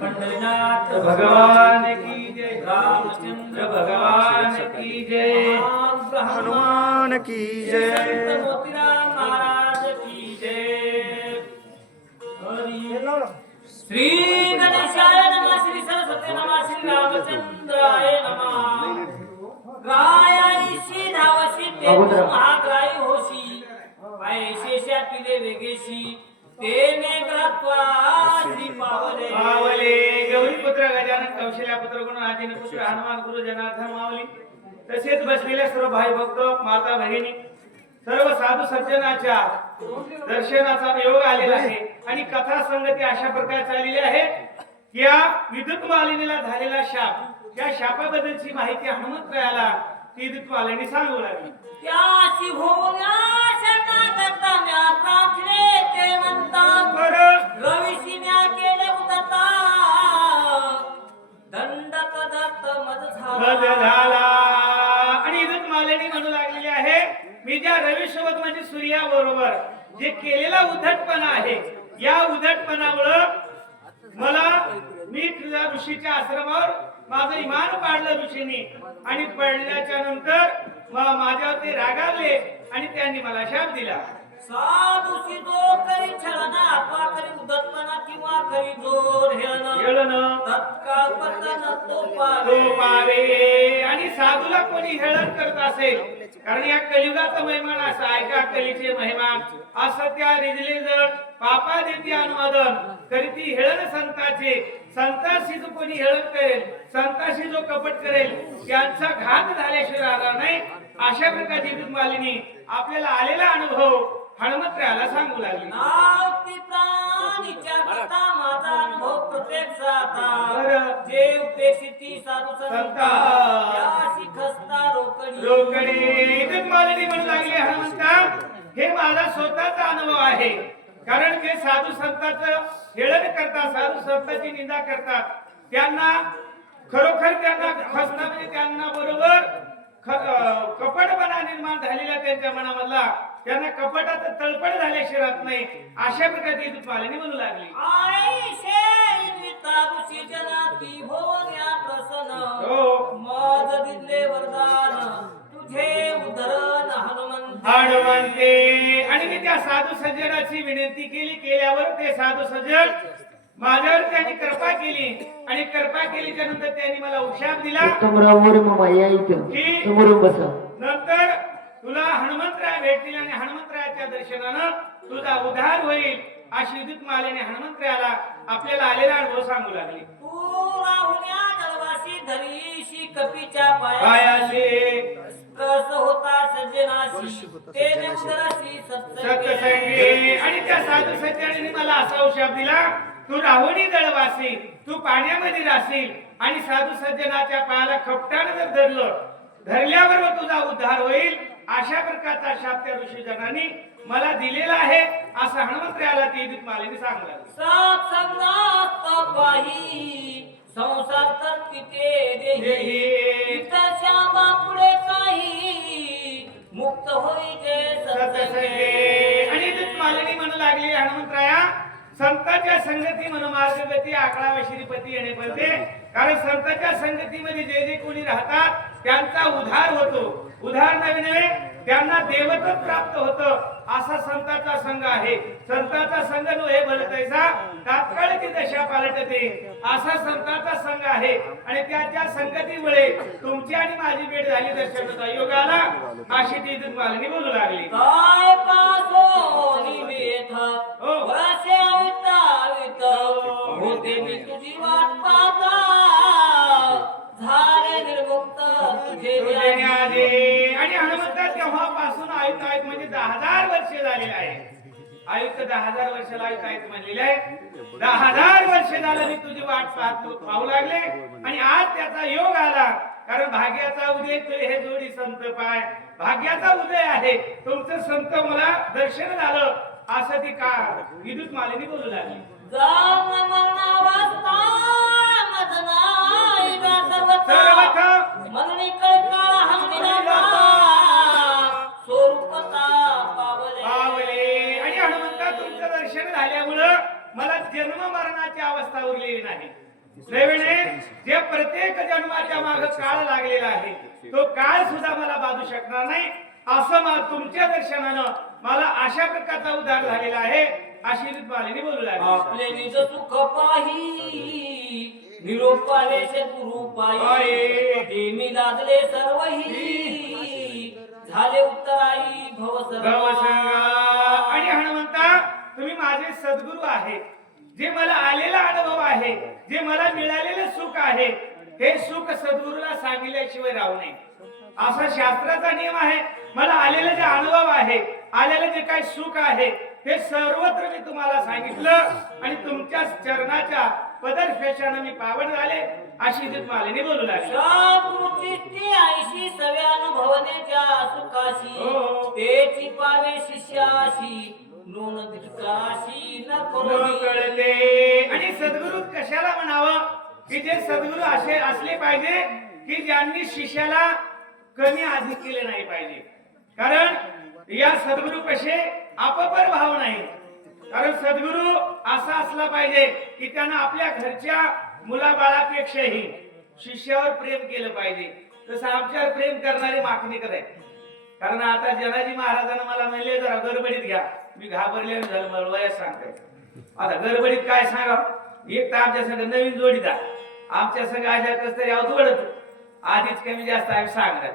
पंढरीनाथ भगवान की जय. रामचंद्र भगवान की जय. हनुमान की जय. मोतीराम महाराज की जय. श्री गणेशाय नमः. श्री सरस्वती नमः. श्री रामचंद्राय नमः. ग्रायाईशी धावशी तेनु महाग्राई होशी. ऐशेषा पिले वेगेशी. तेने पावले मावले. गौरीपुत्र गजानन कौशल्यापुत्र गुण आदिन पुत्र हनुमान गुरु जनार्दन मावली. तसेच बसलेल्या सर्व भाई भक्त माता भगिनी सर्व साधू सज्जनाच्या दर्शनाचा योग आलेला आहे. आणि कथा संगती अशा प्रकारे चाललेली आहे या विद्युत मालिनीला झालेला शाप त्या शापाबद्दलची माहिती हनुमंतरायाला ती विद्युत मालिनी सांगू लागली. त्याशी भोवल्या शरणागता म्या प्रार्थने ते म्हणता. बरं झाला. आणि इथं मालिनी म्हणू लागलेली आहे मी त्या रवी सोबत म्हणजे सूर्या बरोबर जे केलेला उद्धटपणा आहे या उद्धटपणामुळं मला मी तुझ्या ऋषीच्या आश्रमावर माझं इमान पाडलं ऋषीने. आणि पडल्याच्या नंतर म- माझ्यावरती रागावले आणि त्यांनी मला शाप दिला. साधूशी जो करी छळना अथवा करी उदत्पणा किंवा करी जोर हेळणं हेळणं तत्काळ पतन तो तो पावे. पावे आणि साधूला कोणी हेळण करत असेल कारण या कलियुगाचा महिमान असा ऐका कलीचे महिमान असं त्या रिजले जर पापा देते अनुवादन तरी ती हेळण संताचे. संताशी जो कोणी हेळण करेल संताशी जो कपट करेल त्यांचा घात झाल्याशिवाय राहणार नाही. अशा प्रकारची मालिनी आपल्याला आलेला अनुभव हनुमंतराला सांगू लागली. नाव ती प्राणीच्या कथा माझा अनुभव प्रत्यक्षाता बरं. जे उपेक्षिती साधू संता. संता. त्याशी खस्ता रोकडी. लोकडी इथेच मालिनी म्हणू लागली हनुमंता. हे माझा स्वतःचा अनुभव आहे. कारण जे साधू संतांचं हेळण करतात साधू संतांची निंदा करतात. त्यांना खरोखर त्यांना खसना म्हणजे त्यांना बरोबर कपटपणा निर्माण झालेला त्यांच्या मनामधला. त्यांना कपटात तळपड झाल्याशिवाय राहत नाही अशा प्रकारची मालिनी म्हणू लागली. हो. मज दिले वरदान. तुझे उदरण हनुमंत. हनुमंते. आणि मी त्या साधू सज्जनाची विनंती केली. केल्यावर ते साधू सज्जन माझ्यावर त्यांनी कृपा केली. आणि कृपा केलीच्या नंतर त्यांनी मला उशाप दिला. की नंतर हनुमंतराय भेटतील आणि हनुमंतरायाच्या दर्शनानं तुझा उद्धार होईल अशी दूत मालेने हनुमंतरायाला आपल्याला आलेला अनुभव सांगू लागली. तू राहुल्या दळवाशी धरीशी कपीच्या पायाशी. पायाशी. कस होता सज्जनाशी. ते उदराशी सत्संगे. सत्संगी. आणि त्या साधू सज्जनाने मला असा उशाप दिला तू राहुणी दळवासी तू पाण्यामध्ये राहशील आणि साधू सज्जनाच्या पायाला खपटानं जर धरलं धरल्याबरोबर तुझा उद्धार होईल अशा प्रकारचा शाप त्या ऋषी जनांनी मला दिलेला आहे असं हनुमंतरायाला ती मालिनी सांगला सात संगात पाही संसार तर देही. देही. इतरच्या बापुढे काही मुक्त होई जे सत्संगे. सत्संगे. आणि दूत मालिनी म्हणू लागली हनुमंतराया संतांच्या संगती म्हणून मार्गगती आकडावा श्रीपती येणे पडते. कारण संतांच्या संगतीमध्ये जे जे कोणी राहतात त्यांचा उद्धार होतो. नव्हे त्यांना देवत्व प्राप्त होतं. असा संतांचा संघ आहे. संतांचा संघ नो हे भरत ऐसा तात्काळ ती दशा पालटते. असा संतांचा संघ आहे. आणि त्याच्या संगतीमुळे तुमची आणि माझी भेट झाली दर्शनाचा योग आला अशी ती मालिनी बोलू लागली. काय हो. वसे अवितावित होते मी तुझी वाट पाहता. आणि हनुमंत तेव्हापासून आयुक्त आहेत म्हणजे दहा हजार वर्ष झालेले आहे. आयुक्त दहा हजार वर्षाला आयुक्त आहेत म्हणलेले आहे. दहा हजार वर्ष झालं मी तुझी वाट पाहतो पाहू लागले. आणि आज त्याचा योग आला. कारण भाग्याचा उदय तुझे हे जोडी संत पाय. भाग्याचा उदय आहे. तुमचं संत मला दर्शन झालं. असं ती का विद्युत मालिनी बोलू लागली. सर्वथा मरणी कळकाळ हंबिनाता. स्वरूपता पावले. पावले आणि हनुमंता तुमचं दर्शन झाल्यामुळं मला जन्म मरणाची अवस्था उरलेली नाही जे प्रत्येक जन्माच्या माग काळ लागलेला आहे तो काळ सुद्धा मला बाधू शकणार नाही असं तुमच्या दर्शनानं मला अशा प्रकारचा उद्धार झालेला आहे अशी मालिनी बोलू लागली. आपले निज सुख पाही निरोप आले गुरु पायी पायी. प्रेमी लादले सर्वही. झाले उत्तराई भवसर्व आणि हनुमंता तुम्ही माझे सद्गुरू आहे. जे मला आलेला अनुभव आहे जे मला मिळालेलं सुख आहे हे सुख सद्गुरूला सांगितल्याशिवाय राहू नये. असा शास्त्राचा नियम आहे. मला आलेला जे अनुभव आहे आलेलं जे काही सुख आहे हे सर्वत्र मी तुम्हाला सांगितलं आणि तुमच्या चरणाच्या पदरफेशानं मी पावन झाले अशी जी मालिनी बोलू लागली. ऐशी सवे अनुभवण्याच्या सुखाशी हो. तेची पावे शिष्याशी न न कळते आणि सद्गुरू कशाला म्हणावं? की जे सद्गुरू असे असले पाहिजे की ज्यांनी शिष्याला कमी अधिक केले नाही पाहिजे. कारण या सद्गुरू कसे अपपर भाव नाही कारण सद्गुरू असा असला पाहिजे की त्यानं आपल्या घरच्या मुलाबाळापेक्षाही शिष्यावर प्रेम केलं पाहिजे. तसं आमच्यावर प्रेम करणारे माखणीकर आहेत. कारण आता जनाजी महाराजांना मला म्हणले जरा गडबडीत घ्या. मी घाबरले झालं मला वयात सांगताय आता गडबडीत काय सांगा? एक तर आमच्या संग नवीन जोडीदार आमच्या संग अशा कस तरी अवघडत आधीच कमी जास्त आम्ही सांगणार.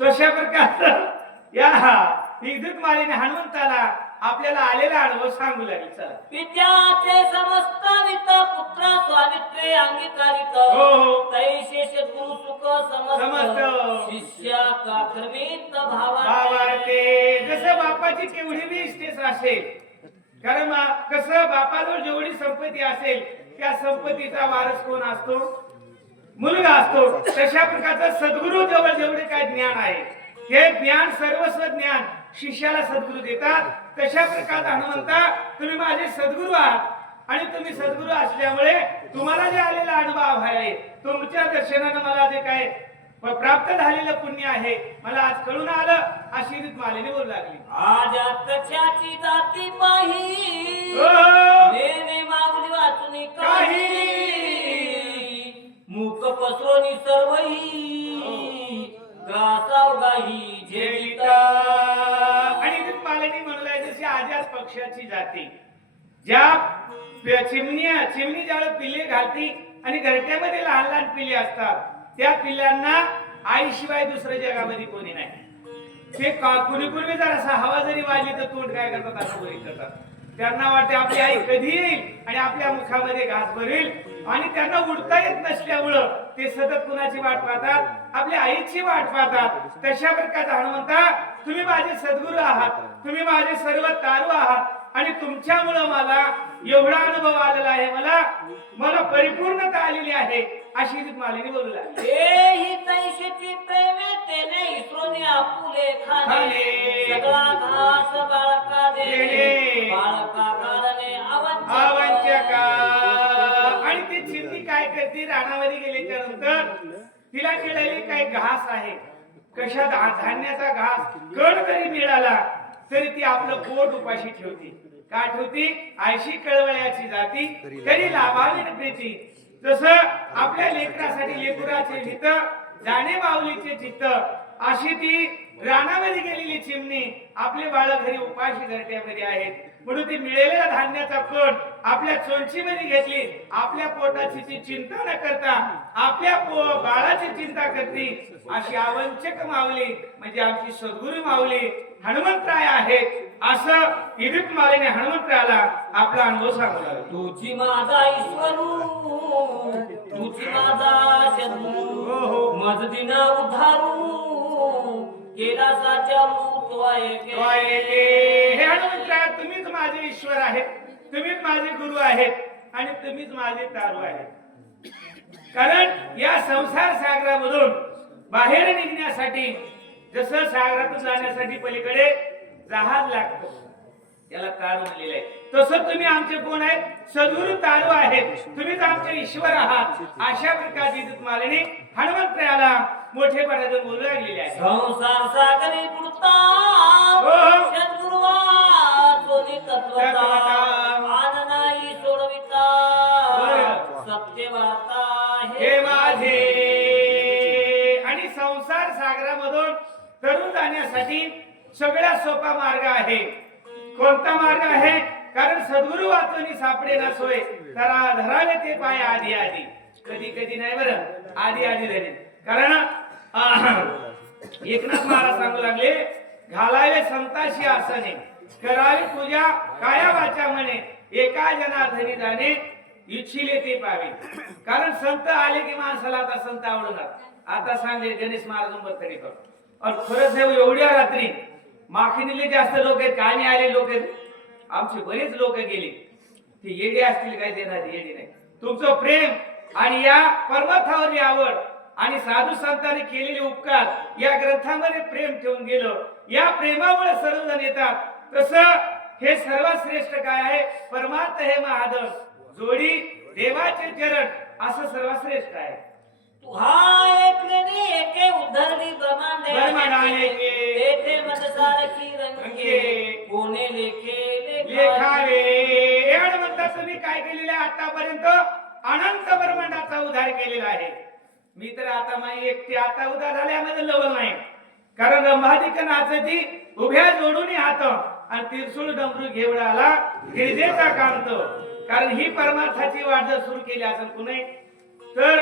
तशा प्रकारचं या विद्युत मालिनी हनुमंताला आपल्याला आलेला अनुभव सांगू लागले चला. विद्याचे समस्त वित पुत्र स्वामित्रे अंगीकारित. हो, हो. तैशे गुरु सुख समस्त. समस्त. शिष्या काक्रमित भावा भावार्थे जसं बापाची केवढी बी इस्टेस असेल कारण कसं बापाजवळ जेवढी संपत्ती असेल त्या संपत्तीचा वारस कोण असतो? मुलगा असतो. तशा प्रकारचं सद्गुरू जवळ जेवढे काय ज्ञान आहे ते ज्ञान सर्वस्व ज्ञान शिष्याला सद्गुरू देतात. तशा प्रकारचा हनुमंता तुम्ही माझे सद्गुरू आहात. आणि तुम्ही सद्गुरू असल्यामुळे तुम्हाला जे आलेला अनुभव आहे तुमच्या दर्शनानं मला जे काय प्राप्त झालेलं पुण्य आहे मला आज कळून आलं अशी रीत मालिनी बोलू लागली. आज कक्षाची जाती पाही. हो. नेने मागली वाचून काही. काही. मूक पसरोनी सर्वही. पक्षाची जाती. ज्या चिमण्या चिमणी ज्यावेळेस पिल्ले घालती आणि घरट्यामध्ये लहान लहान पिल्ले असतात त्या पिल्लांना आईशिवाय दुसऱ्या जगामध्ये कोणी नाही. ते कुणी कुणी जर असा हवा जरी वाजली तर तोंड काय करतात? असं वरी करतात. त्यांना वाटते आपली आई कधी येईल आणि आपल्या मुखामध्ये घास भरेल? आणि त्यांना उडता येत नसल्यामुळं ते सतत कुणाची वाट पाहतात? आपल्या आईची वाट पाहतात. तशा प्रकारचा हनुमंता तुम्ही माझे सद्गुरू आहात. तुम्ही माझे सर्व तारू आहात. आणि तुमच्यामुळं मला एवढा अनुभव आलेला आहे. मला मला परिपूर्णता आलेली आहे. अशी मालिनी बोलू लागली. तेही नंतर तिला मिळालेली काही घास आहे. कशा धान्याचा घास कण जरी मिळाला तरी ती आपलं पोट उपाशी ठेवते. का ठेवती? आयशी कळवळ्याची जाती तरी लाभावी न प्रीती आपल्या लेकरासाठी लेकुराचे हित जाणे माऊलीचे चित्त अशी ती रानामध्ये गेलेली चिमणी आपले बाळ घरी उपाशी घरट्यामध्ये आहेत. म्हणून ती मिळालेला धान्याचा कण आपल्या चोंचीमध्ये घेतली. आपल्या पोटाची ती चिंता न करता आपल्या बाळाची चिंता करते. अशी आवंचक माऊली म्हणजे आमची सद्गुरू माऊली हनुमंतराय आहेत. असं इदित मालेने हनुमंतराला आपला अनुभव सांगू लागला तुझी माझा ईश्वरू तुझी माझा शत्रू मज दिन उधारू केला साच्या हे हनुमंतराय तुम्हीच माझे ईश्वर आहेत तुम्हीच माझे गुरु आहेत आणि तुम्हीच माझे तारू आहेत. कारण या संसार सागरामधून बाहेर निघण्यासाठी जसं सागरातून जाण्यासाठी पलीकडे जहाज लागतं त्याला तारू म्हणलेलं आहे. तसं तुम्ही आमचे कोण आहेत? सद्गुरु तारू आहेत. तुम्हीच आमचे ईश्वर आहात. अशा प्रकारची मालिनी हनुमंतरायाला मोठेपणाने बोलू लागलेले आहे संसार सागरी सगळ्यात सोपा मार्ग आहे. कोणता मार्ग आहे? कारण सद्गुरु वाचून सापडे ना सोय. तर धरावे ते पाय आधी आधी. कधी कधी नाही बरं. आधी आधी धरे. कारण एकनाथ महाराज सांगू लागले घालावे संताशी आसने करावी पूजा काया वाचा म्हणे एका जनार्दनी जाणे इच्छिले ते पावे. कारण संत आले की माणसाला आता संत आवडणार. आता सांगले गणेश महाराज तरी करतो आणि खरंच एवढ्या रात्री माखणीले जास्त लोक आहेत नाही आले लोक आहेत. आमचे बरेच लोक गेले. ते येडे असतील काय देणार येडे नाही. तुमचं प्रेम आणि या परमार्थावरली आवड आणि साधू संतांनी केलेले उपकार या ग्रंथामध्ये प्रेम ठेवून गेलं. या प्रेमामुळे सर्वजण येतात. तसं हे सर्वात श्रेष्ठ काय आहे? परमार्थ हे महादर जोडी देवाचे चरण असं सर्वात श्रेष्ठ आहे. तू हा एकलेने एके उद्धरली ब्रह्मांडे. ब्रह्मांडाने तेथे मदसारखी रंगे. रंगे. कोणे लेखे लेखावे. एवढं म्हणतात तुम्ही काय केलेलं आहे आतापर्यंत? अनंत ब्रह्मांडाचा उद्धार केलेला आहे. मी तर आता माझी एकटी आता उद्धार झाल्यामध्ये लवल नाही. कारण रंभाधिक नाचती उभ्या जोडून हात आणि तिरसुळ डमरू घेऊन आला गिरजेचा कांत. कारण ही परमार्थाची वाट जर सुरू केली असेल कुणी तर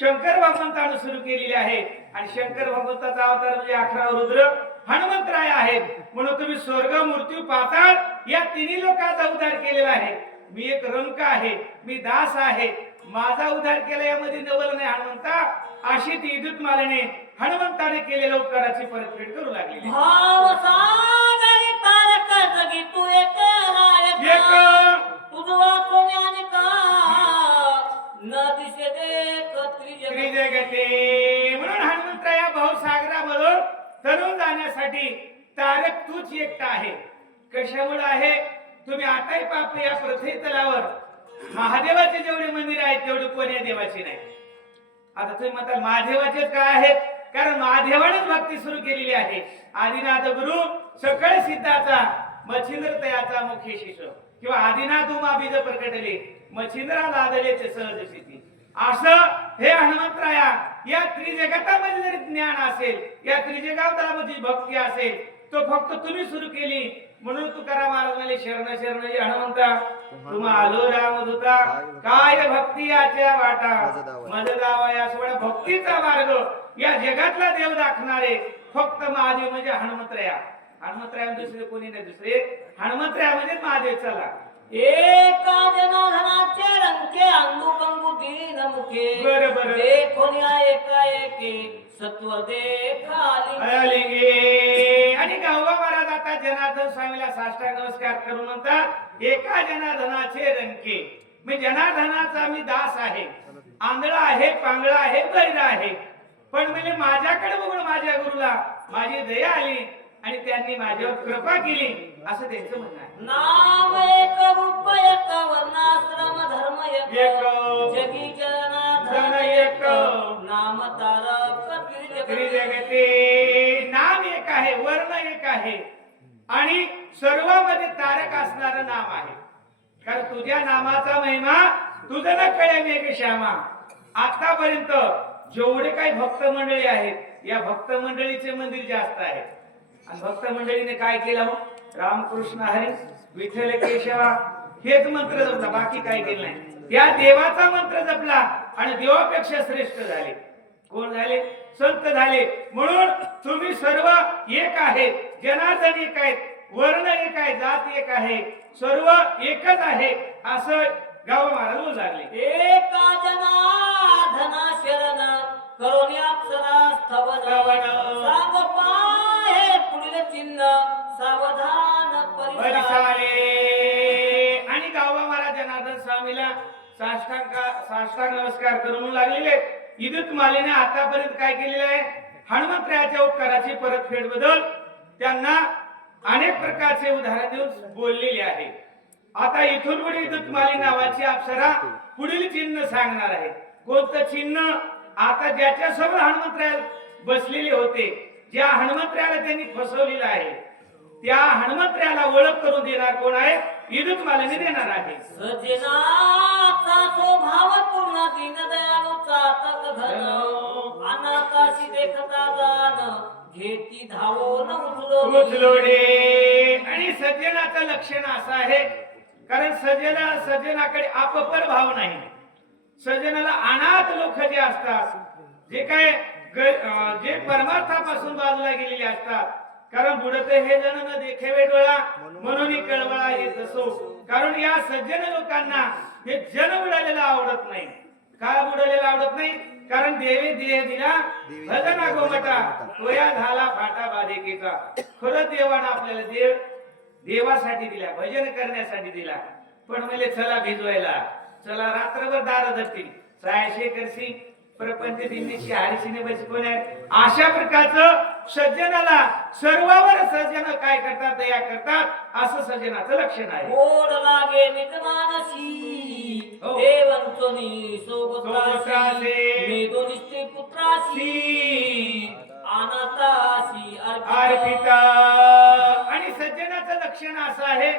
शंकर भगवंतानं सुरू केलेली आहे. आणि शंकर भगवंताचा अवतार म्हणजे अकरा रुद्र हनुमंतराय आहेत. म्हणून तुम्ही स्वर्ग मृत्यू पाताळ या तिन्ही लोकांचा उद्धार केलेला आहे. मी एक रंक आहे. मी दास आहे. माझा उद्धार केला यामध्ये नवल नाही हनुमंता. अशी ती विद्युत मालेने हनुमंताने केलेल्या उपकाराची परतफेड करू जगी तू एक न दिसे देख त्रिजग त्रिजगते म्हणून हनुमंतराया भाऊसागरामधून तरुण जाण्यासाठी तारक तूच एकटा आहे. कशामुळे आहे? तुम्ही आताही पाप या पृथ्वी तलावर. महादेवाचे जेवढे मंदिर आहेत तेवढे कोण्या देवाचे नाही. आता तुम्ही म्हणता महादेवाचेच काय आहेत? कारण महादेवानेच भक्ती सुरू केलेली आहे. आदिनाथ गुरु सकळ सिद्धाचा मच्छिंद्र तयाचा मुख्य शिष्य. किंवा आदिनाथ उमा बीज प्रकटले. मच्छिंद्रा लादले सहज स्थिती असं हे हनुमंतराया या त्रिजगतामध्ये जरी ज्ञान असेल या त्रिजगतामध्ये भक्ती असेल तो फक्त तुम्ही सुरू केली. म्हणून तुकाराम महाराज शरण शरण जे हनुमंता. तुम्हा आलो रामदूता. काय भक्ती याच्या वाटा? मज दावा या भक्तीचा मार्ग या जगातला देव दाखणारे फक्त महादेव म्हणजे हनुमंतराया. हनुमंतराया म्हणजे दुसरे कोणी नाही दुसरे हनुमंतराया म्हणजे महादेव. चला. एका जनार्दनाचे रंके अंगू पंगू दीन मुखे बरं, बरं. देखोन्या एका एके सत्व देखाली अलिंगे आणि गावबा महाराज आता जनार्दन स्वामीला साष्टांग नमस्कार करून म्हणतात एका जनार्दनाचे रंके. मी जनार्दनाचा मी दास आहे. आंधळा आहे पांगळा आहे बहिरा आहे. पण म्हणजे माझ्याकडे बघून माझ्या गुरुला माझी दया आली. आणि त्यांनी माझ्यावर कृपा केली असं त्यांचं म्हणणं आहे. नाम एक रूप एक वर्णाश्रम धर्म एक. जगी जनार्दन धन एक. नाम तारक. त्रिजगते नाम एक आहे वर्ण एक आहे. आणि सर्वांमध्ये तारक असणारं नाम आहे. कारण तुझ्या नामाचा महिमा तुझं न कळे मेघ श्यामा. आतापर्यंत जेवढे काही भक्त मंडळी आहेत या भक्त मंडळीचे मंदिर जास्त आहे. आणि भक्त मंडळीने काय केलं? रामकृष्ण हरी विठ्ठल केशवा हेच मंत्र जपला बाकी काय केलं नाही. त्या देवाचा मंत्र जपला आणि देवापेक्षा श्रेष्ठ झाले. कोण झाले? संत झाले. म्हणून तुम्ही सर्व एक आहे जनार्दन एक आहेत वर्ण एक आहे जात एक आहे सर्व एकच आहे असं गाव महाराज बोलू लागले एका जनार्दना शरण करोनी स्थवन. सांग पुढील चिन्ह सावधान परिसारे आणि गावा महाराज जनार्दन स्वामीला साष्टांग साष्टांग नमस्कार करून लागलेले आहेत. मालेने आतापर्यंत काय केलेलं आहे? हनुमंतरायाच्या उपकाराची परतफेड बदल त्यांना अनेक प्रकारचे उदाहरण देऊन बोललेले आहे. आता इथून पुढे इदूत माली नावाची अप्सरा पुढील चिन्ह सांगणार आहे. कोणतं चिन्ह? आता ज्याच्यासमोर हनुमंतराय बसलेले होते ज्या हनुमंत्र्याला त्यांनी फसवलेलं आहे त्या हनुमंत्र्याला ओळख करून देणार कोण आहे? विद्युत मालिनी देणार आहे. देखता घेती आणि सज्जनाचं लक्षण असं आहे कारण सज्जना सज्जनाकडे आपपर भाव नाही. सज्जनाला अनाथ लोक जे असतात जे काय जे परमार्थापासून बाजूला गेलेले असतात. कारण बुडत हे जण न देखेवे डोळा म्हणून कळवळा येत असो. कारण या सज्जन लोकांना हे जन बुडालेलं आवडत नाही. का बुडालेलं आवडत नाही? कारण देवे देह दिला भजना गोमटा तोया झाला फाटा बाधिकेचा. खरं देवानं आपल्याला देव देवासाठी दिला भजन करण्यासाठी दिला. पण म्हणजे चला भिजवायला. चला रात्रभर दार धरतील. सहाशे करशी प्रपंच दिंडीची हरिशीने बस कोण आहे अशा प्रकारचं सज्जनाला सर्वावर सज्जन काय करतात दया करतात असं सज्जनाचं लक्षण आहे. गोड लागे निजमानसी हो. देवंतोनी सोबत्रासी सोबत्रासी. मेदोनिष्ठी पुत्रासी अनाथासी अर्पित. आणि सज्जनाचं लक्षण असं आहे.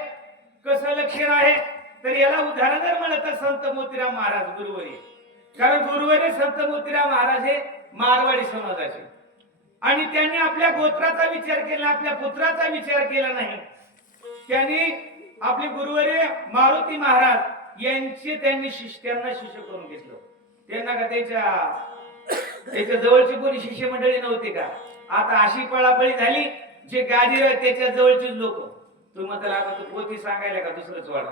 कसं लक्षण आहे? तर याला उदाहरण जर म्हणलं तर संत मोतीराम महाराज गुरुवरी. कारण गुरुवारी संत मोतीराम महाराज हे मारवाडी समाजाचे. आणि त्यांनी आपल्या गोत्राचा विचार केला आपल्या पुत्राचा विचार केला नाही. त्यांनी आपले गुरुवारी मारुती महाराज यांचे त्यांनी शिष्यांना शिष्य करून घेतलं. त्यांना का त्याच्या त्याच्या जवळची कोणी शिष्य मंडळी नव्हती का? आता अशी पळापळी झाली जे गादी त्याच्या जवळचीच लोक. तू म्हणता आता तू पोती सांगायला का दुसरंच वाढा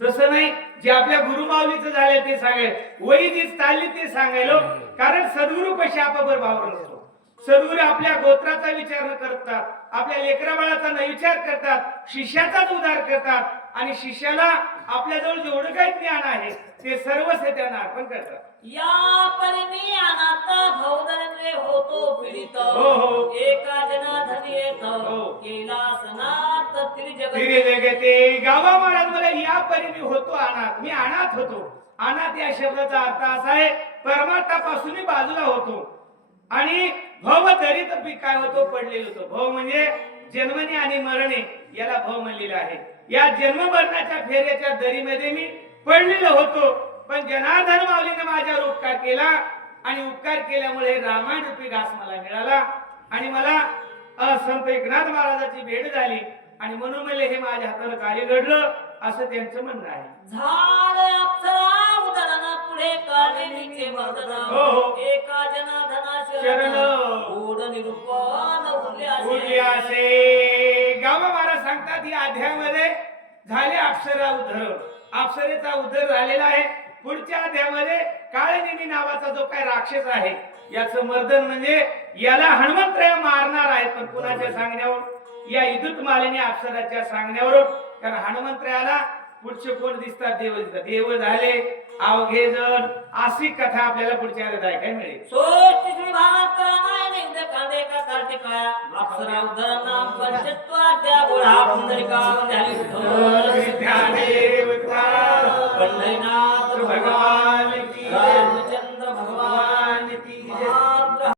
तसं नाही जे आपल्या गुरुमाऊलीचं झालं ते सांगाय वही जी चालली ते सांगायलो. कारण सद्गुरु कशी आपाबर भाव नसतो. सद्गुरु आपल्या गोत्राचा विचार न करतात आपल्या लेकराबाळाचा न विचार करतात शिष्याचाच उद्धार करतात आणि शिष्याला आपल्याजवळ जेवढं काही ज्ञान आहे ते सर्वच हे त्यांना अर्पण करतात. या परिणी अनाथ भौदरंद्रे होतो पीडित. हो, हो. एका जनाधनी येत. हो. केला सनात त्रिजगत. फिरे जगते गावा महाराज या परीने होतो अनाथ. मी अनाथ होतो. अनाथ या शब्दाचा अर्थ असा आहे परमार्थापासून मी बाजूला होतो. आणि भव दरीत मी काय होतो? पडलेलो होतो. भव म्हणजे जन्मने आणि मरणे याला भव म्हणलेलं आहे. या जन्म मरणाच्या फेऱ्याच्या दरीमध्ये मी पडलेलो होतो. पण जनार्दन माऊलीने माझ्यावर उपकार केला आणि उपकार केल्यामुळे रामायण रूपी घास मला मिळाला. आणि मला संत एकनाथ महाराजाची भेट झाली. आणि म्हणून मला हे माझ्या हातानं कार्य घडलं. असं त्यांचं म्हणणं आहे. झाड अप्सरा उदरना पुढे कालिनीचे हो, हो. एका जनाधना शरण. गोड निरूपण उरले उरली असे. असे गावा महाराज सांगतात या अध्यायामध्ये झाले अप्सरा उधर अप्सरेचा उदर झालेला आहे. पुढच्या अध्यामध्ये काळेनेमी नावाचा जो काही राक्षस आहे याच मर्दन म्हणजे याला हनुमंतराय मारणार आहेत. पण कुणाच्या सांगण्यावर या इदूत मालिने अक्षराच्या सांगण्यावर कारण हनुमंतरायाला पुढचे कोण दिसतात? देव दिसतात. देव झाले अवघे जण. अशी कथा आपल्याला पुढच्या अर्ध्यात ऐकायला मिळेल. पंढरीनाथ भगवान की